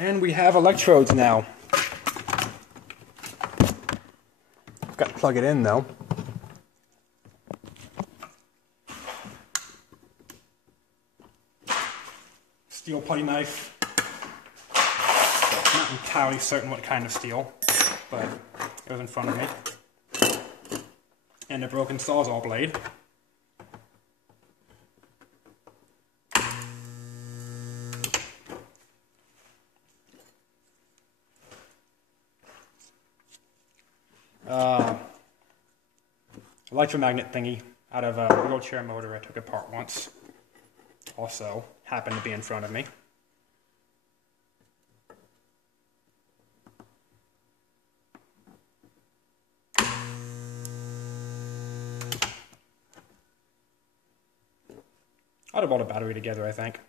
And we have electrodes now. Got to plug it in though. Steel putty knife. Not entirely certain what kind of steel, but it was in front of me. And a broken Sawzall blade. Electromagnet thingy out of a wheelchair motor I took apart once. Also happened to be in front of me. I'd have bought a battery together, I think.